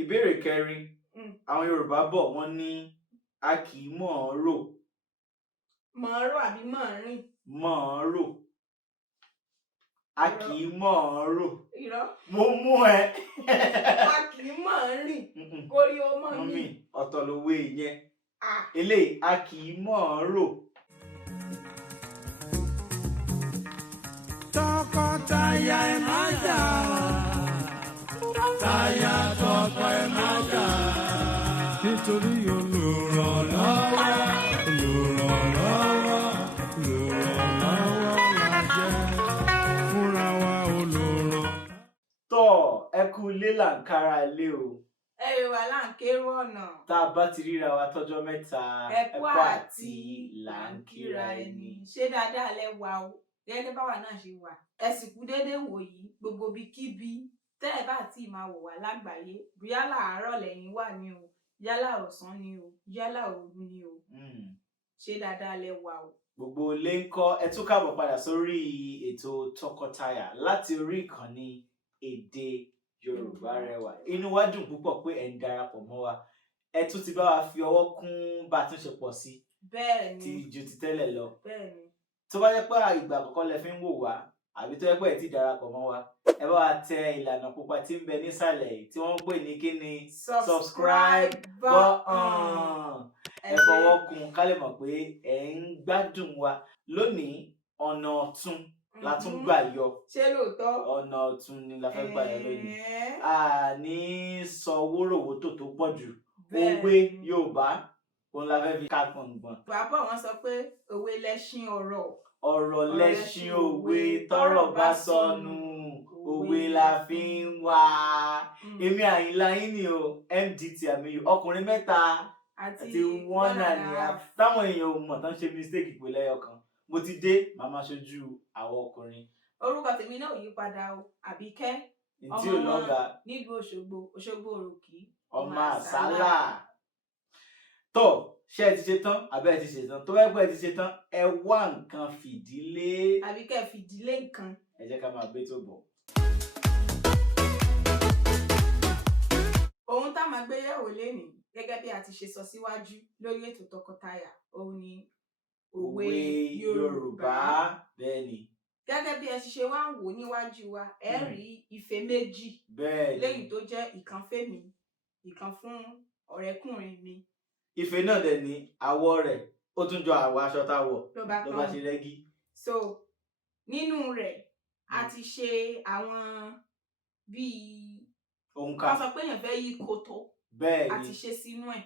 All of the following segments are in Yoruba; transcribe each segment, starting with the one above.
ìbéèrè kẹrin àwọn Yorùbá bọ̀ wọ́n ní a kì í mọ̀ ọ́n rò. Mọ̀ ọ́n rò àbí mọ̀ ọ́n rìn? Mọ̀ ọ́n rò. A kì í mọ̀ ọ́n rò. Irọ́. Mo mú ẹ. A kì í mọ̀ ọ́n rìn kórí ó mọ̀ mí. Ọ̀tọ̀ lòwe yẹn. Eléyìí a kì í mọ̀ ọ́n rò. Tọkọtaya ẹ má jà, táyà tọkọ ẹ má jà, nítorí olùrànlọ́wọ́ la jẹ́ fúnra wa olùrànlọ́wọ́. Tọ́ ẹ kú ilé là ń kára ilé o. Ẹ̀rẹ̀ wà là ń kérò ọ̀nà. Tá a bá ti ríra wa tọ́jọ́ mẹ́ta, ẹ̀kú àti là ń kíra ẹni. Ṣé dáadáa lẹ wà o? Gẹ́gẹ́ báwa náà ṣe wà. Ẹ sì kú dédé wòyí gbogbo ibikíbi tẹ́ ẹ bá tí máa wò wá lágbàáyé bóyá láàárọ̀ lẹ́yìn wà ní o yálà ọ̀sán ni o yálà òru ni o. Ṣé dáadáa lẹ wà o? Gbogbo ilé ń kọ́ ẹ tún káàbọ̀ padà sórí ètò tọkọtaya láti orí ìkànnì Èdè Yorùbá Rẹwà. Inú wa dùn púpọ̀ pé ẹ ń darapọ̀ mọ́ wa. Ẹ tún ti bá wa fi ọwọ́ kún bá a tún ṣe pọ̀ sí. Bẹ́ẹ̀ni. Ti ju ti tẹ́lẹ̀ lọ. Bẹ́ẹ̀ni. Tó bá jẹ́ pé ìgbà àkọ́kọ́ lẹ fi ń wò wá àbí tó jẹ́ pé ẹ ti darapọ̀ mọ́ wa ẹ bá wa tẹ ìlànà pupa tí ń bẹ nísàlẹ̀ yìí tí wọ́n ń pè ní kíni subscribe button. Ẹ fọwọ́ kún ká lè mọ̀ pé ẹ ń gbádùn wa lónìí. Ọ̀nà ọ̀tun la tún gbà yọ. Ṣé lóòótọ́? Ọ̀nà ọ̀tun ni la fẹ́ gbà yọ lónìí. A ní sọ wórówótò tó pọ̀ jù. Òwe Yorùbá òun la fẹ́ fi ká gbọ̀ngbọ̀n. Bàbá wọn sọ pé òwe lẹṣin ọ̀rọ̀. Ọ̀rọ̀ lẹṣin òwe tọ́rọ̀ bá sọnù òwe la fi ń wá. Èmi Àyìnlá yín ni o MDT Àmìyù ọkùnrin mẹ́ta àti one and a half. Táwọn èèyàn ò mọ̀ tán ṣe mistake pé lẹ́yọ̀kan. Mo ti dé màmá ṣojú àwọn ọkùnrin. Orúkọ tèmi náà ò yí padà o Àbíkẹ́. Ntí ò lọ́gà. Nílùú Òṣogbo Òròkì. Ọmọ àsálà. Tó ṣé ẹ ti ṣe tán àbẹ́ ẹ ti ṣe tán tó bá pẹ́ ẹ ti ṣe tán ẹ wá nǹkan fìdílé. Àbí kẹ́ fìdílé nǹkan. Ẹ jẹ́ ká máa gbé tó bọ̀. Ohun tá máa gbé yẹ̀wò lénìí gẹ́gẹ́ bí a ti ṣe sọ síwájú lórí ètò tọkọtaya òun ni òwe Yorùbá. Bẹ́ẹ̀ni. Gẹ́gẹ́ bí ẹ ti ṣe wá ń wò níwájú wa ẹ rí ife méjì. Bẹ́ẹ̀ni. Léyìí tó jẹ́ ìkan fèmí ìkan fún ọ̀rẹ́kùnrin mi. Ife náà dẹ̀ ní àwọ̀ rẹ̀ ó tún jọ àwọ̀ aṣọ tá a wọ̀ ló bá ṣe rẹ́gí. So nínú rẹ̀ a ti ṣe àwọn bíi òǹkà wọ́n sọ pé èèyàn fẹ́ yí koto. Bẹ́ẹ̀ni. A ti ṣe sínú ẹ̀.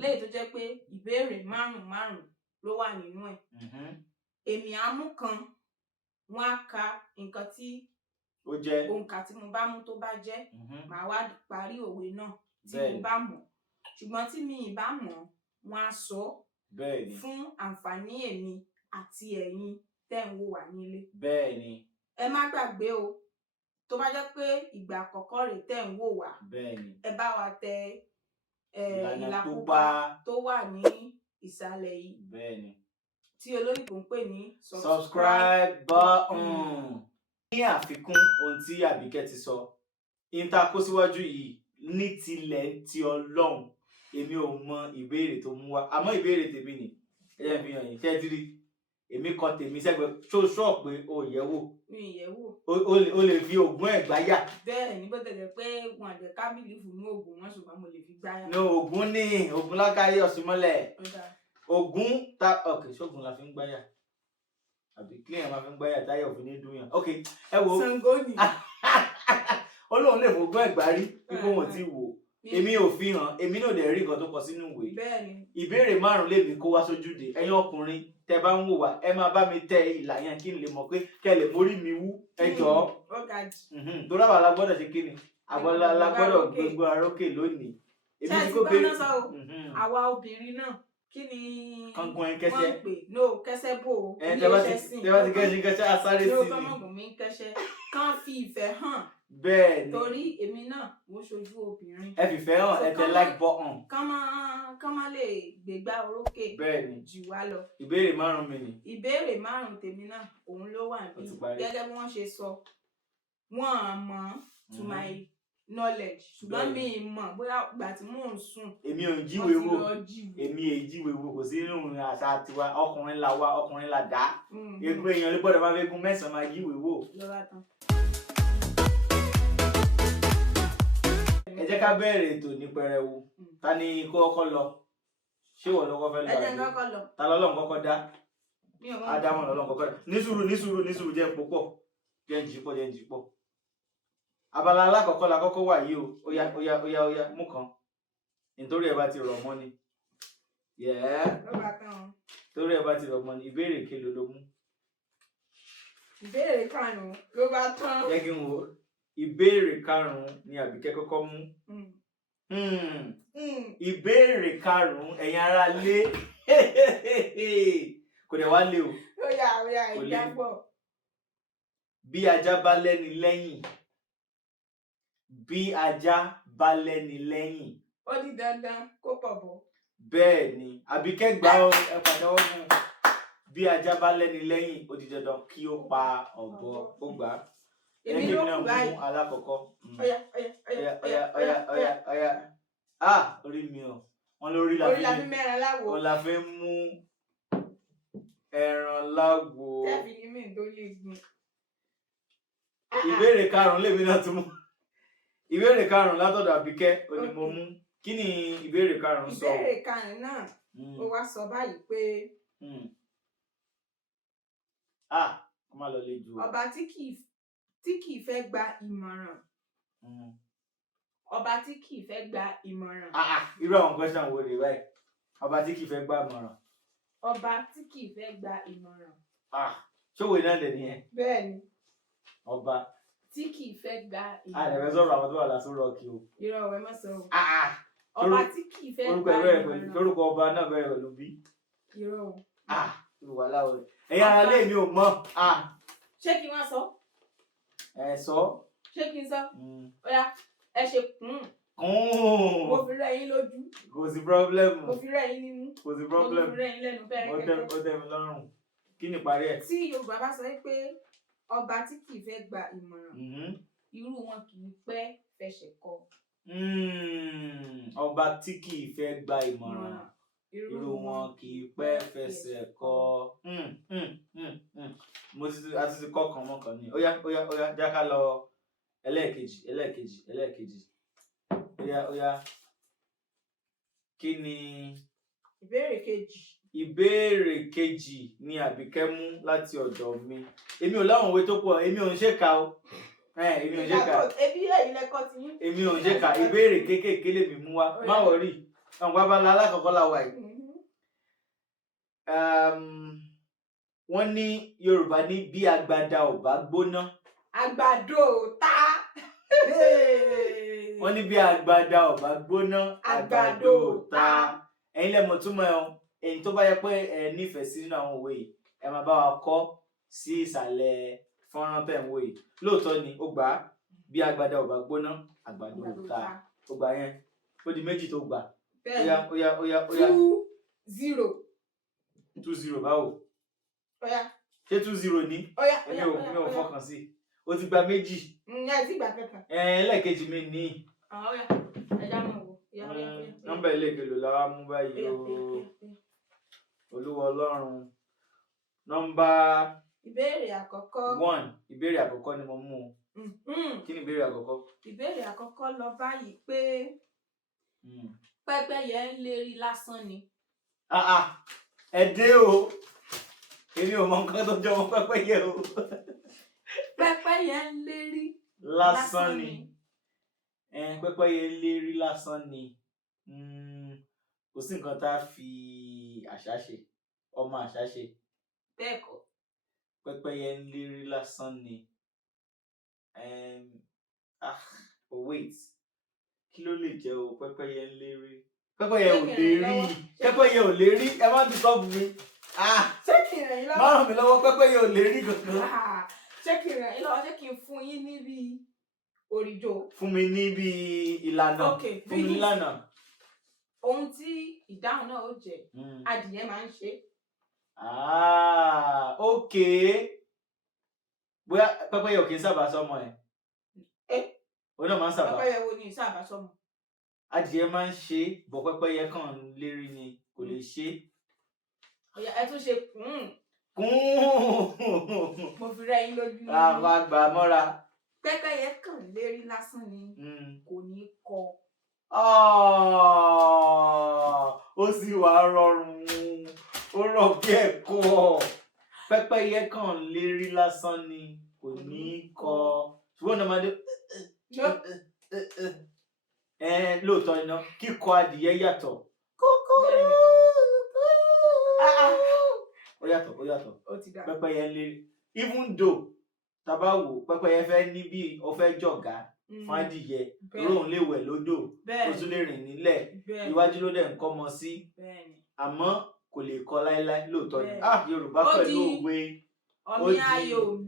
Léyìí tó jẹ́ pé ìbéèrè márùn-ún ló wà nínú ẹ̀. Èmi á mú kan wọ́n á ka nǹkan tí ó jẹ́ òǹkà tí mo bá mú tó bá jẹ́ màá wá parí òwe náà tí mo bá mọ̀. Ṣùgbọ́n tí mi ì bá mọ̀ wọ́n á sọ fún àǹfààní èmi àti ẹ̀yin tẹ́ ń wò wá nílé. Bẹ́ẹ̀ni. Ẹ má gbàgbé o tó bá jẹ́ pé ìgbà àkọ́kọ́ rèé tẹ́ ń wò wá. Bẹ́ẹ̀ni. Ẹ bá wa tẹ ìlà pupa tó wà ní ìsàlẹ̀ yìí. Bẹ́ẹ̀ni. Tí olóyìnbó ń pè ní subscribe button. Ní àfikún ohun tí Àbíkẹ́ ti sọ ìta kó síwájú yìí ní tilẹ̀ ti Ọlọ́run èmi ò mọ ìbéèrè tó mú wá àmọ́ ìbéèrè tèmi ni ẹ jẹ́ fi hàn yín ṣé ti rí èmi kọ tèmi sẹ́gbẹ̀ẹ́ tó sọ pé o yẹ̀ wò. Mi yẹ̀ wò. O lè fi ògùn ẹ̀ gbáyà. Bẹ́ẹ̀ ni bó tẹ̀lé pé wọn àjẹ kábìlì fún ní ògùn wọn ṣùgbọ́n mo lè fi gbáyà. No ògùn ní ògùn lákàáyé ọ̀sùnmọ́lẹ̀. Ògùn ta okay ṣógun la fi ń gbáyà àbí kílíyàn máa fi ń gbáyà táyà òfin ní dùn yàn. Okay ẹ wo. Ṣàngó ni. Olóhùn lè fògùn ẹ̀ gbárí wípé wọn ti wò. Èmi ò fi hàn èmi náà dẹ̀ rí nǹkan tó kọ sínú ìwé. Bẹ́ẹ̀ni. Ìbéèrè 5 lèmi kó wá sójúde ẹ̀yin ọkùnrin tẹ bá ń wò wá ẹ máa bá mi tẹ ìlà yẹn kí n lè mọ̀ pé kẹ́ lè mórí mi wú ẹ jọ̀ọ́. Torí àwa la gbọ́dọ̀ ṣe kí ni àwa la gbọ́dọ̀ gbogbo arókè lónìí. Èmi ti kó béèrè àwa obìnrin náà kí ni kankan ẹ kẹsẹ pè no kẹsẹ bò ó ẹ tẹ bá ti kẹsẹ asáré sí ni. Ní o kọ́mọ̀gùn mi kẹsẹ kán fi ìfẹ́ hàn. Bẹ́ẹ̀ni. Torí èmi náà mo ṣojú obìnrin. Ẹ fìfẹ́ hàn ẹ tẹ like button. Kán má lè gbégbá orókè. Bẹ́ẹ̀ni. Jù wá lọ. Ìbéèrè 5 mi ni. Ìbéèrè 5 tèmi náà òun ló wà níbí. Gẹ́gẹ́ bí wọ́n ṣe sọ wọ́n á mọ̀ to my knowledge ṣùgbọ́n Bẹ́ẹ̀ni. mi ì mọ̀ bóyá ìgbà tí mò ń sùn èmi ò ń wọ́n jíwèé ti wò lọ jíwèé. èmi èyí jíwèé wò kò sí nínú àṣà tiwa ọkùnrin la wá ọkùnrin la dá Mhm. egbò èèyàn ló gbọ́dọ̀ máa fi gun mẹ́sàn-án máa jíwèé wò. lọ́ba tán. ẹ jẹ́ ká bẹ̀rẹ̀ ètò ní pẹrẹwu ta ni kọ́kọ́ lọ ṣé wọ́n lọ́kọ́ fẹ́ lọ ẹ jẹ́ àbí? kọ́kọ́ lọ. ta lọ́lọ́run kọ́kọ́ dá mi ò mọ̀. ádámọ̀ lọ́lọ́run kọ́kọ́ dá ní sùúrù jẹ́ púpọ̀ jẹ́ ń jí pọ̀ abala alákọ̀ọ́kọ́ la kọ́kọ́ wà yìí o óyá mú kan nítorí ẹ bá ti rọ̀ mọ́ ni lọ́ba tán o. torí ẹ bá ti rọ̀ mọ́ ni ìbéèrè kélòó ló mú ìbéèrè karùn-ún ló bá tán. jẹ́ kí n wò ìbéèrè karùn-ún ni Àbíkẹ́ kọ́kọ́ mú ìbéèrè karùn-ún ẹ̀yin ará lé kò dẹ̀ wá lé o óyá Kò le. ìjábọ̀. bí ajá bá lẹ́ni lẹ́yìn bí ajá bá lẹ́ni lẹ́yìn ó di dandan kó pọ̀ bọ̀. bẹ́ẹ̀ ni Àbíkẹ́ gbà ó ẹ pàtẹ́wọ́ fún un bí ajá bá lẹ́ni lẹ́yìn ó di dandan kí ó pa ọ̀bọ ó gbà á èmi ẹ̀yìn ló náà kù mú báyìí. alákọ̀ọ́kọ́ óyá. orí mi o wọn lórí la orí la fi fi mẹ́rin láwo. wọn la fi mú ẹran láwo tẹ́ẹ̀fì ni mí tó lè gun. ìbéèrè karùn-ún lèmi náà tún mú ìbéèrè karùn-ún látọ̀dọ̀ Àbíkẹ́ ó ní mo mú kí ni ìbéèrè karùn-ún sọ ìbéèrè karùn-ún náà ó wá sọ báyìí pé kó má lọ lè ju o. ọba tí kì í fẹ́ gba ìmọ̀ràn. ọba tí kì í fẹ́ gba ìmọ̀ràn. irú àwọn question wo rè báyìí ọba tí kì í fẹ́ gbà mọ̀ràn ọba tí kì í fẹ́ gba ìmọ̀ràn. ṣòwò iná lè nìyẹn bẹ́ẹ̀ ni ọba tí kì í fẹ́ gba àdẹ̀fẹ́ sọ̀rọ̀ àwọn tó wà lásán rọ́ọ̀kì o. irọ́ ọ̀wẹ́ mọ̀ sọ. Orúkọ- ọba tí kì í fẹ́ orúkọ gba ẹ bẹ̀rẹ̀ pẹ̀lú ìmọ̀ràn. lórúkọ ọba náà bẹ̀rẹ̀ pẹ̀lú bí. irọ́ o. ìwà láwọ̀ rẹ̀ ẹ̀yin ara lé mi ò mọ̀ ṣé kí wọ́n sọ. ẹ̀ sọ. ṣé kí n sọ. óyá ẹ ṣe mo kún fi rẹ́ yín lójú. kò sí pírọ́blẹ́mù mo fi rẹ́ yín nímú. kò sí mo pírọ́blẹ́mù fi rẹ́ yín lẹ́nu ó pẹ́rẹ́kẹ́tẹ́. tẹ́ mi lọ́rùn kí ni ìparí ẹ̀. tí Yorùbá bá sọ pé ọba tí kì í fẹ́ gba ìmọ̀ràn irú wọn kì í pẹ́ fẹsẹ̀ kọ. ọba tí kì í fẹ́ gba ìmọ̀ràn irú wọn kì í pẹ́ fẹsẹ̀ kọ. mo ti kọ́ kan mọ́kàn ni óyá já ká lọ ẹlẹ́ẹ̀kejì óyá kí ni ìbéèrè kejì ni Àbíkẹ́ mú láti ọ̀dọ̀ mi èmi ò láwọn òwe tó pọ̀ èmi ò ń ṣèkà o èmi ò ń ṣèkà ebi ẹ̀yin lẹ́kọ́ ti yín. èmi ò ń ṣèkà ìbéèrè kéékèèké lèmi mú wá má wọrí àwọn abala alákọ̀ọ́kọ́ la wà yìí. wọ́n ní Yorùbá ní bí agbada ò bá gbóná. àgbàdo ta. wọ́n ní bí agbada ò bá gbóná àgbàdo ta. ẹ̀yin lẹ́mọ̀ túmọ̀ ẹ̀ èyí tó bá yẹ pé ẹ nífẹ̀ẹ́ sí nínú àwọn òwe yìí ẹ máa bá wa kọ sí ìsàlẹ̀ fọ́nrán tẹ̀ ń wò yìí lóòótọ́ ni ó gbà á bí agbada ò bá gbóná àgbàdo ò ta ó gbà yẹn ó di méjì tó gbà óyá 2-0 báwo ṣé 2-0 ní èmi ò fọkàn sí o ti gba méjì ẹlẹ́ẹ̀kejì mi ní nọ́mbà ẹlẹ́ẹ̀kejì la wá mú báyìí o Olúwa Ọlọ́run nọ́mbà ìbéèrè àkọ́kọ́ 1 ìbéèrè àkọ́kọ́ ni mo mú o kí ni ìbéèrè àkọ́kọ́. ìbéèrè àkọ́kọ́ lọ báyìí pé pẹ́pẹ́yẹ ń lérí lásán ni. ẹ dé o èmi ò mọ nǹkan tó jọ mọ́ pẹ́pẹ́yẹ o. pẹ́pẹ́yẹ ń lérí lásán ni pẹ́pẹ́yẹ ń lérí lásán ni kò sí nǹkan tá a fi àṣà ṣe ọmọ àṣà ṣe. bẹ́ẹ̀ kọ́. pẹ́pẹ́yẹ ń lérí lásán ni wait kí ló lè jẹ́ o pẹ́pẹ́yẹ ń lérí pẹ́pẹ́yẹ ò lè rí ẹ má disturb mi ṣé kí n ràn yín lọ́wọ́. má ràn mí lọ́wọ́ pẹ́pẹ́yẹ ò lè rí kankan. ṣé kí n ràn yín lọ́wọ́ ṣé kí n fún yín níbi òrìjò. fún mi níbi ìlànà fún mi nílànà. ohun tí ìdáhùn náà ó jẹ́ adìyẹ máa ń ṣe. ok bóyá pẹ́pẹ́yẹ ò kì í sábà sọmọ ẹ̀. ó náà máa ń sàbà. pẹ́pẹ́yẹ wo ni ìsàbà sọmọ. Adìẹ máa ń ṣe bọ̀ pẹ́pẹ́yẹ kàn lérí ni kò lè ṣe. Ọ̀yà ẹ tún ṣe mo fi rẹ́ yín lójú ní. àwọn àgbà mọ́ra. Pẹ́pẹ́yẹ kàn lérí lásán ni kò ní kọ. Ó sì wá rọrùn ó rọ̀ bí ẹ̀kọ́. Pẹ́pẹ́yẹ kàn lérí lásán ni kò ní kọ. ṣùgbọ́n náà máa dé lóòótọ́ iná kíkọ adìyẹ yàtọ̀. Ó yàtọ̀. Pẹ́pẹ́yẹ lérí. Even though tàbá wò pẹ́pẹ́yẹ fẹ́ ní bí ó fẹ́ jọ̀gá fún adìyẹ róun lè wẹ̀ lódò ó tún lè rìn nílẹ̀ iwájú ló dẹ̀ ń kọ́ mọ sí àmọ́ kò lè kọ láéláé lóòótọ́ ni. Yorùbá pẹ̀lú òwe ó di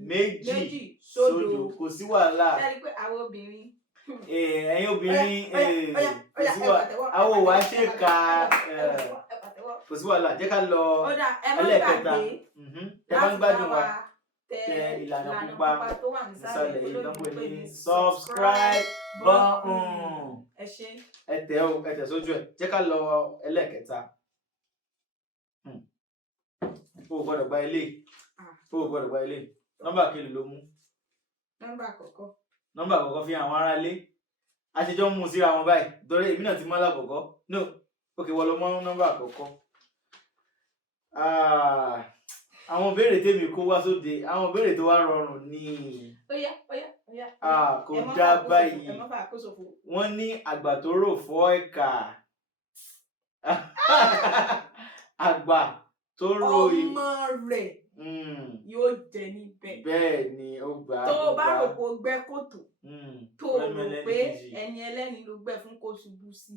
méjì sódò kò sí wàhálà. ẹ̀yin obìnrin kò sí wàhálà àwọn òwà ṣe ka kò sí wàhálà jẹ́ ká lọ ẹlẹ́ẹ̀kẹta. ẹ máa ń gbádùn wa tẹ ìlànà pupa nísàlẹ̀ yìí tó ń pè ní subscribe button. ẹ tẹ̀ sójú ẹ̀ jẹ́ ká lọ ẹlẹ́ẹ̀kẹta. o ò gbọ́dọ̀ gba ilé nọ́mbà kìlì ló mú. nọ́mbà àkọ́kọ́ fi hàn àwọn ará ilé a ṣe jọ ń mú síra wọn báyìí torí èmi náà ti mọ́ lákọ̀ọ́kọ́ no òkè wọ́n lọ mọ́ nọ́mbà àkọ́kọ́. àwọn ìbéèrè tèmi kó wá sóde àwọn ìbéèrè tó wá rọrùn ní kò já báyìí wọ́n ní àgbà tó rò fọ́ ẹ̀ka àgbà tó rò ọmọ rẹ̀ yóò jẹ níbẹ̀. bẹ́ẹ̀ ni ó gbà á. tó o bá rò pé o gbẹ́ kòtò tó o rò pé ẹni ẹlẹ́ni ló gbẹ́ fún kó ṣubú sí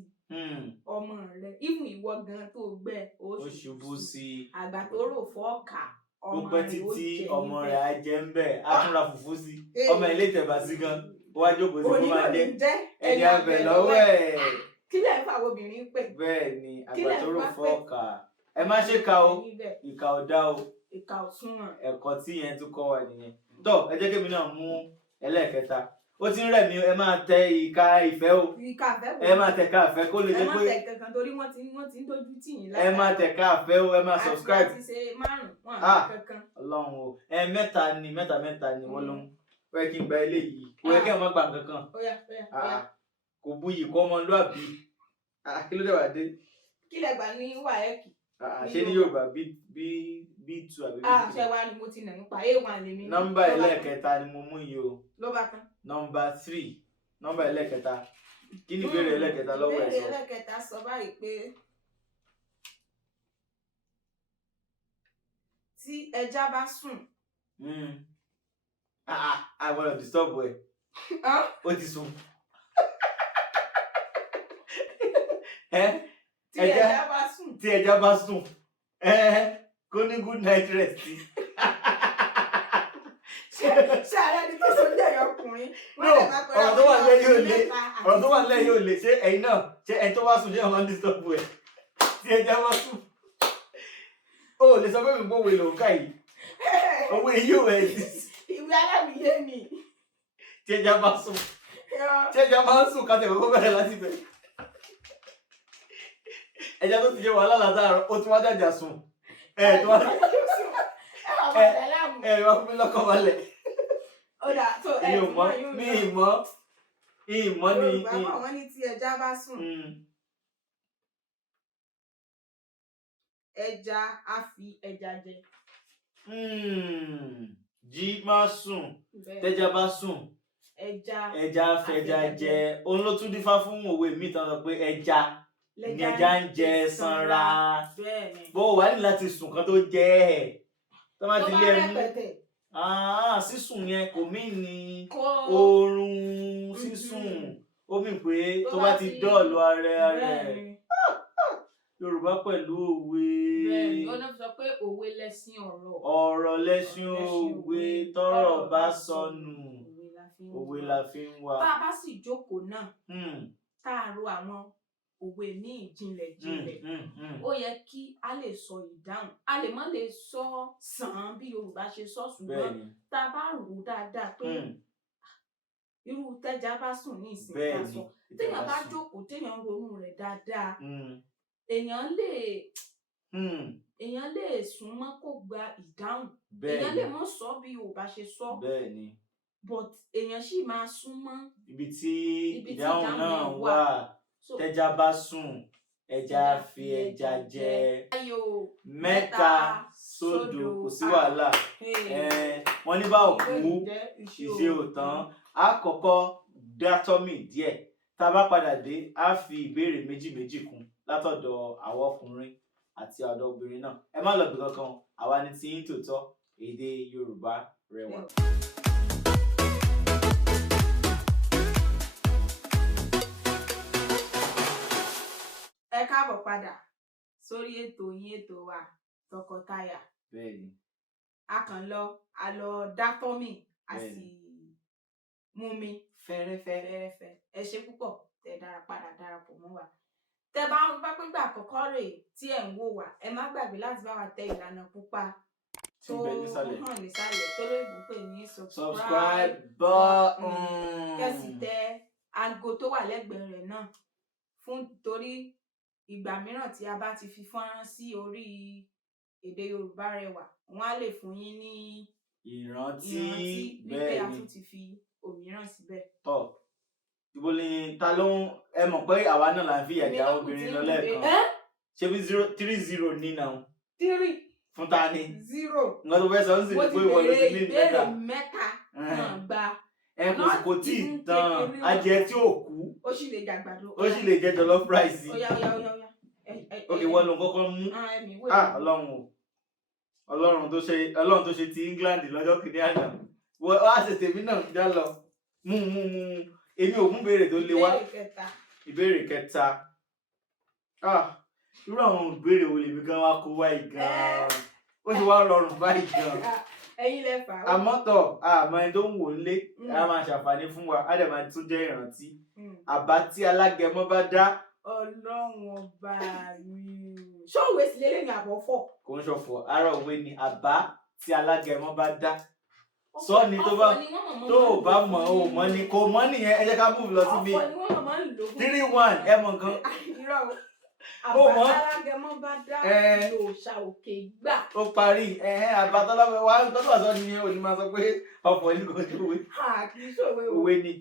ọmọ rẹ̀ even ìwọ gan tó o gbẹ́ ó ṣubú sí àgbà tó rò fọ́ ọ̀kà ọmọ rẹ̀ ó jẹ níbẹ̀. títí ọmọ rẹ̀ á jẹ ń bẹ̀ á tún ra fùfú sí ọmọ ilé ìtẹ̀bà sí gan wá jókòó sí kó máa jẹ ẹni abẹ lọ́wọ́ ẹ̀. kí lẹ̀ ń fa obìnrin pè. bẹ́ẹ̀ ni àgbà tó rò fọ́ ọ̀kà ẹ má ṣe ka o ìkà ò dá o ẹ̀kọ́ tí yẹn tún kọ́ wa nìyẹn. tó ẹ jẹ́ kémi náà mú ẹlẹ́ẹ̀kẹta ó ti ń rẹ̀ mí ẹ máa tẹ ìka ìfẹ́ o ẹ máa tẹ ká ìfẹ́ kó lè jẹ́ pé ẹ má tẹ kankan torí wọ́n ti ń dojú tì yín ẹ máa tẹ ká ìfẹ́ o ẹ máa subscribe. àti ṣe márùn-ún kankan. Ọlọ́run o mẹ́ta ni wọ́n ló ń wẹ́ kí n gba eléyìí kò yẹ kí ẹ má gbà kankan kò buyì kọ́ ọmọlúàbí kí ló dé wà dé. kí lẹ gbà ní wáyẹ́kì. ṣé ní Yorùbá B2 àbí B3. ṣé wàá ni mo ti nà nípa A1 lèmi. nọ́mbà ẹlẹ́ẹ̀kẹta ni mo mú yìí o. ló bá tán. nọ́mbà 3 nọ́mbà ẹlẹ́ẹ̀kẹta kí ni ìbéèrè ẹlẹ́ẹ̀kẹta lọ́wọ́ ẹ̀ sọ. ìbéèrè ẹlẹ́ẹ̀kẹta sọ báyìí pé tí ẹja bá sùn. I wanna disturb ẹ ó ti sùn. tí ẹja bá sùn. tí ẹja bá sùn kó ní good night rest. ṣé ààrẹ ni tó so jẹ́ ọkùnrin. ọ̀rọ̀ tó wà lẹ́yìn ò lè ṣé ẹ̀yin náà ṣé ẹ tó wá sùn ṣé ẹ máa ń disturb ẹ tí ẹja bá sùn. o lè sọ pé mi gbọ́ òwe lòun ká yìí òwe yìí ò ẹ̀ sí. ìwé aláwìyé ni. tí ẹja bá sùn ká tẹ̀ kọ́kọ́ bẹ̀rẹ̀ láti bẹ̀rẹ̀. ẹja tó ti jẹ wàhálà látàárọ̀ ó tún wá jàjà sùn tó wá wá fún mi lọ́kàn balẹ̀. mi ìmọ̀ ni. Yorùbá wọn ní tí ẹja bá sùn ẹja á fi ẹja jẹ. jí má sùn tẹja bá sùn ẹja fẹja jẹ òun ló tún dífá fún òwe mi tán lọ pé ẹja ni ẹja ń jẹ sanra bó wà ní láti sùn kan tó jẹ ẹ tó má ti lé ẹnu sísùn yẹn kò mí ní oorun sísùn ó mì pé tó bá ti dọ́ọ̀lù ara rẹ̀. Yorùbá pẹ̀lú òwe. Bẹ́ẹ̀ni, ó náà sọ pé òwe lẹṣin ọ̀rọ̀. Ọ̀rọ̀ lẹṣin òwe tọ́rọ̀ bá sọnù. Òwe la fi ń wá. Bá a bá sì jókòó náà, tá a ro àwọn òwe míì jinlẹ̀. Ó yẹ kí a lè sọ ìdáhùn. A lè má lè sọ sàn bí Yorùbá ṣe sọ ṣùgbọ́n tá a bá rò dáadáa pé irú tẹ́já bá sùn ní ìsìn bẹ́ẹ̀ bá ni sọ téèyàn bá jókòó téèyàn ronú rẹ̀ dáadáa èèyàn lè súnmọ́ kó gba ìdáhùn èèyàn lè mọ̀ sọ bí o bá ṣe sọ bẹ́ẹ̀ ni but èèyàn sì máa súnmọ́ ibi tí ìdáhùn náà yẹn wà So, tẹ́já bá sùn ẹja fi ẹja jẹ ayò 3 sódò kò sí wàhálà wọ́n ní bá òkú ìṣe ò tán á kọ́kọ́ dátọ́mì díẹ̀ tá a bá padà dé á fi ìbéèrè méjì kún látọ̀dọ̀ àwọn ọkùnrin àti ọ̀dọ̀ obìnrin náà ẹ má lọ bí kankan àwa ni tí yín tòótọ́ èdè Yorùbá rẹwà. ẹ káàbọ̀ padà sórí ètò yín ètò wa tọkọtaya bẹ́ẹ̀ni a lọ dátọ́mì a sì mú mi fẹ́rẹ́fẹ́ ẹ ṣé púpọ̀ tẹ darapọ̀ mọ́ wa tẹ bá ń bá pé gbà àkọ́kọ́ rèé tí ẹ̀ ń wò wá ẹ má gbàgbé láti bá wa tẹ ìlànà pupa tó hàn nísàlẹ̀ tó lóyìnbó pè ní subscribe button kẹ́sì tẹ aago tó wà lẹ́gbẹ̀ẹ́ rẹ̀ náà fún torí ìgbà mìíràn tí a bá ti fi fọ́nrán sí orí èdè Yorùbá Rẹwà wọ́n á lè fún yín ní ìrántí wípé a tún ti fi òmíràn síbẹ̀. tọ́ ibo ni ta ló ń ẹ mọ̀ pé àwa náà là ń fi ìyàjà obìnrin lọ lẹ́ẹ̀kan ṣé bí 3-0 ní náà 3 fún ta ni 0 nǹkan tó fẹ́ sọ ń sì ní pé ìwọ ló ti ní ìbéèrè mẹ́ta náà gba kò tí ì tán adìẹ tí ò kú ó sì lè jàgbàdo ó sì lè jẹ jollof rice. Ó yá ok wọ́n ló kọ́kọ́ mú ọlọ́run tó ṣe ti England lọ́jọ́ kìíní àná wọ́n á ṣe tèmi náà já lọ mú èmi ò mú béèrè tó lé wá ìbéèrè kẹta irú àwọn ìbéèrè wo lèmi gan wá kó wáyé gan ó ti wá rọrùn báyìí gan ẹ̀yin lẹ fà á àmọ́tọ̀ àmọ́ ẹni tó ń wò lé a máa ṣàǹfààní fún wa á dẹ̀ máa tún jẹ́ ìrántí àbá tí alágẹmọ bá dá Ọlọ́run ọba mi ṣọ́ọ̀wé sí lélẹ́yìn àbọ̀fọ̀ kò ń ṣọ̀fọ̀ ara òwe ni àbá tí alágẹmọ bá dá sọ ni tó bá mọ̀ ò mọ̀ ni kò mọ̀ nìyẹn ẹ jẹ́ ká move lọ síbi 3-1 ẹ mọ̀ nǹkan àbá alágẹmọ bá dá lòòṣà òkè gbà. ó parí àbá tọ́lọ́pẹ́ wa tọ́lọ́pẹ́ sọ ni òní máa sọ pé ọ̀pọ̀ ní kò sí òwe. kì í ṣòwe òwe ni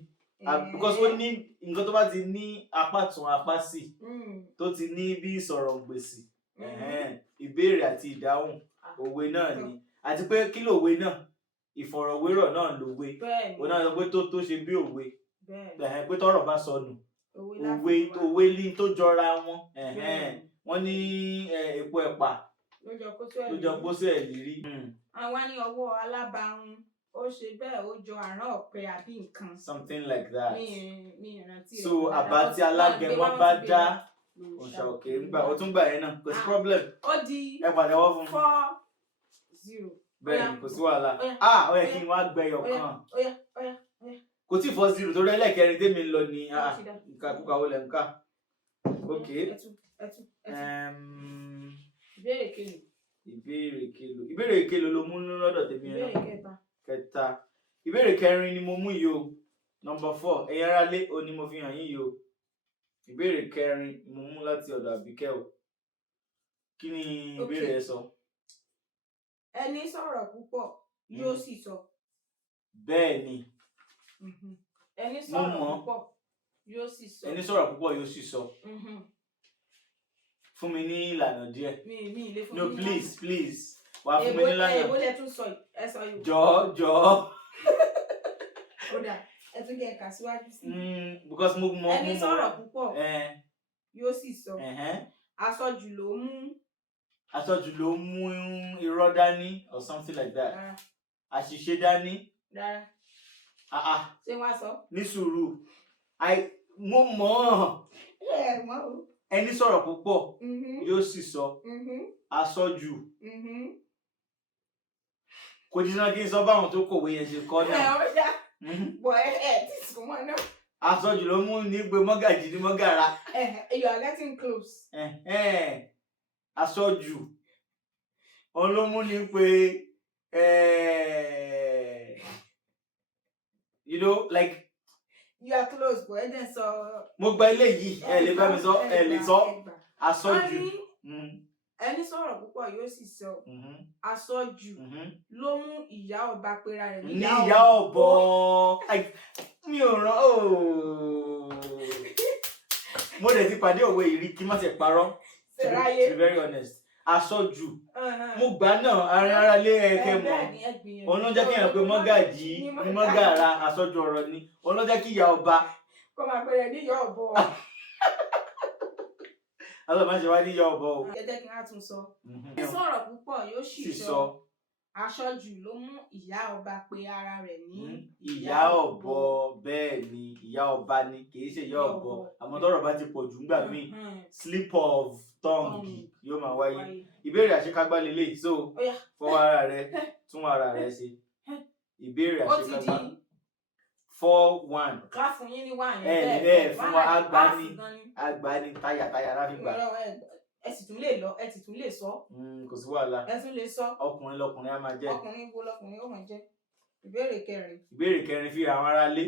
because ó ní nǹkan tó bá ti ní apá tún apá sí tó ti ní bí ìsọ̀rọ̀ gbèsè ìbéèrè àti ìdáhùn òwe náà ni àti pé kí lòwe náà ìfọ̀rọ̀wérọ̀ náà lòwe òun náà sọ pé tó ṣe bí òwe pé tọ́rọ̀ bá sọnù òwe ní tó jọra wọn wọ́n ní epo ẹ̀pà ló jọ pósí ẹ̀ lérí. àwa ní ọwọ́ alábàárùn ó ṣe bẹ́ẹ̀ ó jọ àrán ọ̀pẹ àbí nǹkan. something like that. mi ìrántí rẹ̀. so àbá tí alágẹmọ bá dá òòṣà òkè ń gbà ó tún gbà yẹn náà kò sí problem. ó di ẹ pàtẹ́wọ́ fún 4-0. bẹ́ẹ̀ ni kò sí wàhálà ó yẹ kí n wá gbẹyọ kan kò tí 4-0 torí ẹlẹ́kẹrin tèmi ń lọ ní nǹkan kúkà ó lẹ̀ ń kà. ok ìbéèrè kelo ló mú lọ́dọ̀ tèmi yẹn náà. kẹta ìbéèrè kẹrin ni mo mú yìí o number 4 ẹ̀yin ará lé o ni mo fi hàn yín yìí o ìbéèrè kẹrin mo mú láti ọ̀dọ̀ Àbíkẹ́ o kí ni ìbéèrè ẹ sọ. ẹni sọ̀rọ̀ púpọ̀ yóò sì sọ. bẹ́ẹ̀ ni ẹni sọ̀rọ̀ púpọ̀ yóò sì sọ. ẹni sọ̀rọ̀ púpọ̀ yóò sì sọ. fún mi ní ìlànà díẹ̀. mi ilé fún mi. no please wà fún mi ní ìlànà. èbó lẹ tún sọ ẹ sọ yìí. jọ̀ọ́. ó dà ẹ tún kẹ ẹ̀ka síwájú sí. because mo ẹni sọ̀rọ̀ púpọ̀ yóò sì sọ. àsọjù ló mú irọ́ dání or something like that. àṣìṣe dání. rárá. ṣé wàá sọ. ní sùúrù mo mọ̀ ọ́. ẹni sọ̀rọ̀ púpọ̀ yóò sì sọ. àsọjù. kò jíjọ́ kí n sọ báwọn tó kọ̀wé yẹn ṣe kọ́ náà. bọ̀ ti sùn wọn náà. àsọjù ló mú ní gbé mọ́gàjì ní mọ́gàrà. you are getting close. àsọjù òun ló mú ní pé you know like you are close but ẹ dẹ̀ sọ. mo gba eléyìí ẹ lè bá mi sọ ẹ lè sọ aṣọ́jú. Ẹni sọ̀rọ̀ púpọ̀ yóò sì sọ aṣọ́jú ló mú ìyá ọba pera rẹ̀ ní ìyá ọ̀bọ. Mi ò rán mo dẹ̀ ti pàdé òwe ìrí kí má ṣe parọ́, to be very honest. Aṣọ́jú mo gbà náà ara lé ẹ̀kẹ́ mọ̀ òun ló jẹ́ kí èèyàn pé mọ́gàjí ní mọ́gàrà aṣọ́jú ọ̀rọ̀ ni òun ló jẹ́ kí ìyá ọba kó máa pẹ̀rẹ̀ ní ìyá ọ̀bọ. alọ́ máa ṣe wá ní ìyá ọ̀bọ o. Ẹ jẹ́ kí n á tún sọ. Ẹni sọ̀rọ̀ púpọ̀ yóò sì sọ aṣọ́jú ló mú ìyá ọba pe ara rẹ̀ ní ìyá ọ̀bọ. Bẹ́ẹ̀ ni ìyá ọba ni kì í ṣe ìyá ọ̀bọ, àmọ́ tọ́rọ̀ bá ti pọ̀ jù ńgbà míì slip of tongue yóò máa wáyé. Ìbéèrè àṣekágbá lélẹ̀, so fọwọ́ ara rẹ tún ara rẹ ṣe. Ìbéèrè àṣekágbá 4-1. ká fún yín ní wáyé bẹ́ẹ̀ fún wa agbani tayàtayà láfi gbà. Ẹ sì tún lè lọ ẹ sì tún lè sọ. Kò sí wàhálà. Ẹ tún lè sọ. Ọkùnrin lọkùnrin á máa jẹ́. Ọkùnrin wo lọkùnrin ó máa jẹ́. Ìbéèrè kẹrin. Ìbéèrè kẹrin fi àwọn ará lé.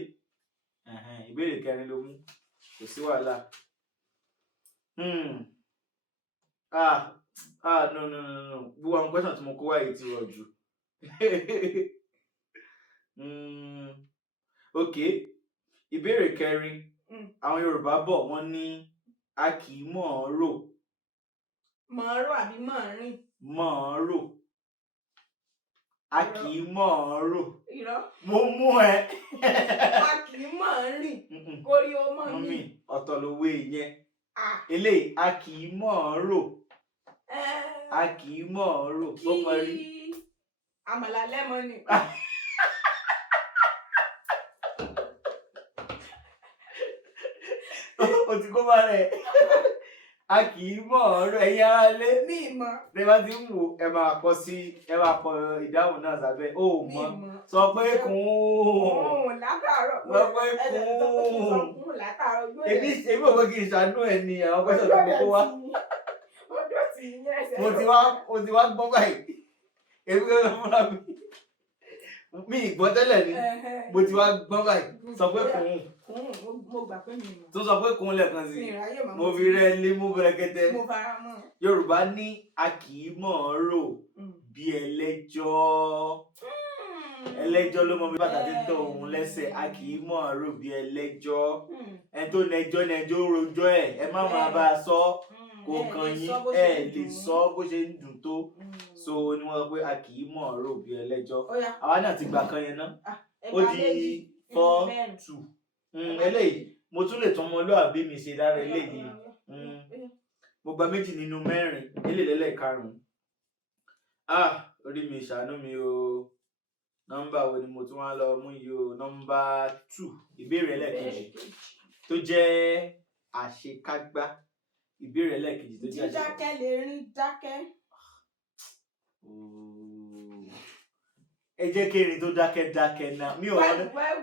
Ìbéèrè kẹrin ló mú. Kò sí wàhálà. No. Gbogbo àwọn question tí mo kó wáyé ti rọ̀ jù. Ok. Ìbéèrè kẹrin. Àwọn Yorùbá bọ̀ wọ́n ní a kì í mọ̀ ọ́n rò. Mọ̀ ọ́n rò àbí mọ̀ ọ́n rìn? Mọ̀ ọ́n rò. A kì í mọ̀ ọ́n rò. Irọ́. Mo mú ẹ. A kì í mọ̀ ọ́n rìn. Kórí ó mọ̀ mí. Ọ̀tọ̀ lówó yẹn. Eléyìí a kì í mọ̀ ọ́n rò. A kì í mọ̀ ọ́n rò. Ó parí. Kí àmàlà lẹ́mọ̀ ni. O ti kó bá rẹ̀. A kì í mọ̀ ọ́n rò. Ẹ̀yin ará lé. Mi mọ̀. Bí ẹ bá ti ń wò ẹ máa kọ ìdáhùn náà sábẹ́. Ó mọ̀. Sọ pé kùn. Látàárọ̀. Sọ pé kùn. Látàárọ̀. Èmi ò fẹ́ kí n ṣàánú ẹ ní àwọn pẹ́sẹ̀ tó kó wá. Ọjọ́ tí yín ẹsẹ̀. Mo ti wá gbọ́ báyìí. Èmi kò fúnra mi. Mi ìgbọ́ tẹ́lẹ̀ ni. Mo ti wá gbọ́ báyìí. Sọ pé kùn. Mo gbà pé mi mọ̀. Tó sọ pé kùn lẹ́ẹ̀kan sí. Mo fi rẹ lé mú bẹ̀rẹ̀kẹ́tẹ́. Mo fara mọ́. Yorùbá ní a kì í mọ̀ ọ́n rò bí ẹlẹ́jọ́. Ẹlẹ́jọ́ ló mọ bí bàtà ti tọ òun lẹ́sẹ̀. A kì í mọ̀ ọ́n rò bí ẹlẹ́jọ́. Ẹni tó nẹjọ́ rojọ́ ẹ̀. Ẹ má máa bá a sọ. Kò kàn yín ẹ lè sọ bó ṣe ń dùn tó. So ni wọ́n sọ pé a kì í mọ̀ ọ́n rò bí ẹlẹ́jọ́. Àwa náà ti gbà kan yẹn ná. Ó di 4-2. Eléyìí mo tún lè tún ọmọlúwàbí mi ṣe lára eléyìí. Mo gba 2 nínú 4. Eléyìí 5. Orí mi ṣàánú mi o. Nọ́mbà wo ni mo tún wá lọ mú yìí o? Nọ́mbà 2. Ìbéèrè ẹlẹ́ẹ̀kejì tó jẹ́ àṣekágbá. Ìbéèrè ẹlẹ́ẹ̀kejì tó jẹ́ àṣekágbá. Dídákẹ́ lè rí dákẹ́. Ẹ jẹ́ kí erin tó dákẹ́ náà. Mi ò rán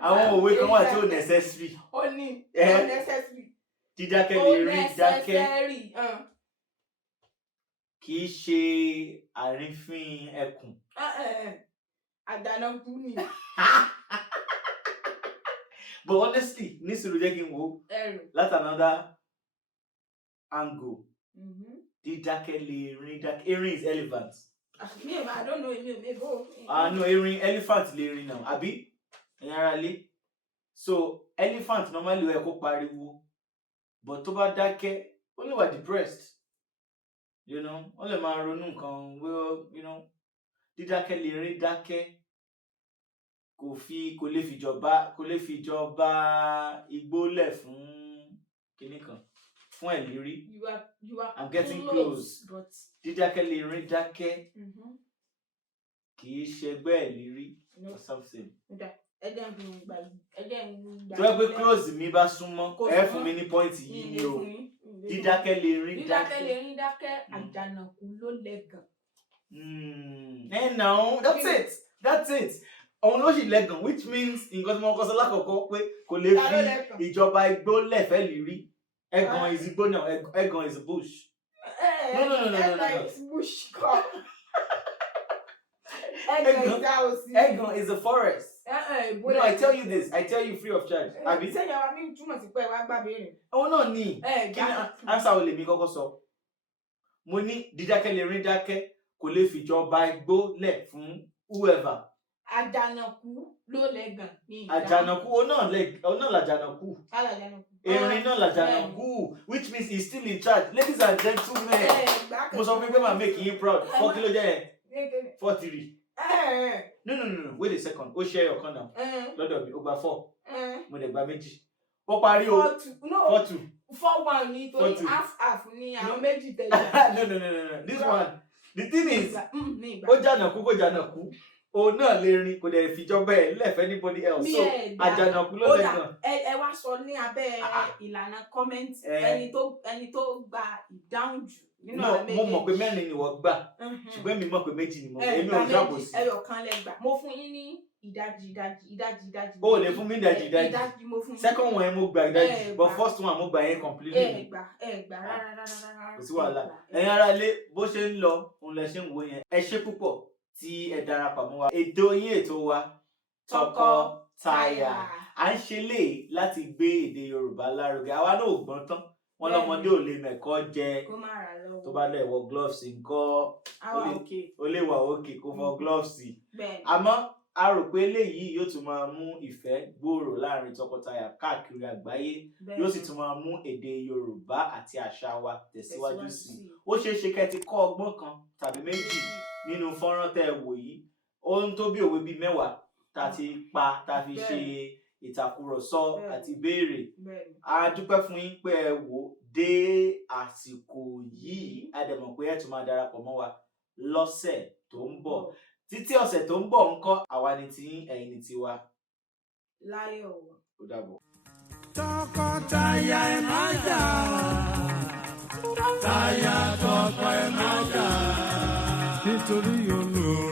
àwọn òwe kan wà tí ò necessary. Ó ní necessary. Dídákẹ́ lè rí dákẹ́. Kì í ṣe àrífín ẹkùn. Àdánàkú ni. But honestly, nísìnyí jẹ́ kí n wo láti another angle. Dídákẹ́ lè rí dákẹ́. Erin is elephant. I don't know. No, erin elephant lè rin náà. Àbí? Ẹ̀yin ará lé. So elephant normally ó yẹ kó pariwo. But tó bá dákẹ́, ó lè wà depressed. You know, ó lè máa ronú nǹkan. Well, you know, dídákẹ́ lè rí dákẹ́. Kò lè fìjọba igbó lẹ̀ fún kinní kan. Fún ẹ̀lírí. I'm getting close. Dídákẹ́ lè rí dákẹ́. Kì í ṣẹgbẹ́ ẹ̀lírí. Or something. Tó yẹ pé close mi bá súnmọ́, ẹ fún mi ní point yìí ni o. Dídákẹ́ lè rí dákẹ́. Dídákẹ́ lè rí dákẹ́. Àjànàkú ló lẹ́gàn. No, that's it. Òun ló sì lẹ́gàn, which means nǹkan tí mo kọ́ sọ lákọ̀ọ́kọ́ pé kò lè fi ìjọba igbó lẹ̀fẹ́ lírí. Ẹ̀gàn is igbó now. Ẹ̀gàn is a bush. No. Ẹ̀gàn is bush kọ́. Ẹ̀gàn is a forest. No, I tell you this. I tell you free of charge. Àbí? Sẹ́yìn wa mi túmọ̀ sí pé wá gbà béèrè. Òun náà ni. Kí ni answer wo lèmi kọ́kọ́ sọ? Mo ní dídákẹ́ lè rí dákẹ́ kò lè fìjọba igbó lẹ̀ fún whoever. Àjànàkú ló lẹ́gàn ní ìdáhùn. Àjànàkú òun náà làjànàkú. Àjànàkú. Erin náà làjànàkú, which means he's still in charge. Ladies and gentlemen, mo sọ fún pé màá make you proud. 4 kilo jẹ́ 4-3. No. Wait a second. Ó share your náà. Lọ́dọ̀ mi, ó gba 4. Mo dẹ̀ gba 2. Ó parí o. 4-2. 4-1 ní torí half ní àwọn méjì tẹ̀lé. No. This one. The thing is, ó jànàkú kó jànàkú. Òun náà lè rin kò dẹ̀ fìjọba ẹ̀ left anybody else. So àjànàkú ló lẹ́gàn. Ẹ wá sọ ní abẹ́ ìlànà comment ẹni tó gba ìdáhùn jù nínú àwọn méjèèjì. Mo mọ̀ pé 4 ni wọ́n gbà ṣùgbọ́n mi mọ̀ pé 2 ni mo gbà. Èmi ò jábọ̀ sí. Ẹyọ kan lẹ gbà. Mo fún yín ní ìdajì. O lè fún mi ìdajì. Ìdajì mo fún yín. Second one mo gba ìdajì but first one mo gba yẹn completely. Ẹ gbà rárá. Kò sí wàhálà. Ẹ̀yin ará ilé bó ṣe ń lọ òun lẹ ṣe ń wo yẹn. Ẹ ṣé púpọ̀ tí ẹ darapọ̀ mọ́ wa. Ètò wa Tọkọtaya. À ń ṣe lè láti gbé èdè Yorùbá lárugẹ. Àwa náà ò gbọ́n tán. Wọ́n lọ́mọdé ò lè mẹ̀kọ́ jẹ. Kó má ra lọ́wọ́. Tó bá lẹ̀ wọ gloves ńkọ́. Ó lè wà òkè kó fọ gloves. Àmọ́ a rò pé eléyìí yóò tún máa mú ìfẹ́ gbòòrò láàrin tọkọtaya káàkiri àgbáyé. Yóò sì tún máa mú èdè Yorùbá àti àṣà wa tẹ̀síwájú sí i. Ó ṣeé ṣe kẹ́ ti kọ́ ọgbọ́n kan tàbí méjì nínú fọ́nrán tẹ́ ẹ wò yìí. Ohun tó bí òwe bíi 10 tá ti pa tá fi ṣe ìtàkùrọ̀sọ àti ìbéèrè. A dúpẹ́ fún yín pé ẹ wò dé àsìkò yìí. A dẹ̀ mọ̀ pé ẹ tún máa darapọ̀ mọ́ wa lọ́sẹ̀ tó ń bọ̀. Títí ọ̀sẹ̀ tó ń bọ̀ ńkọ́ àwa ni tiyín ẹ̀yin ni tiwa. Láyọ̀. Ó dàbọ̀. Tọkọtaya ẹ má jà. Taya tọkọ ẹ má jà. Nítorí olùrànlọ́wọ́.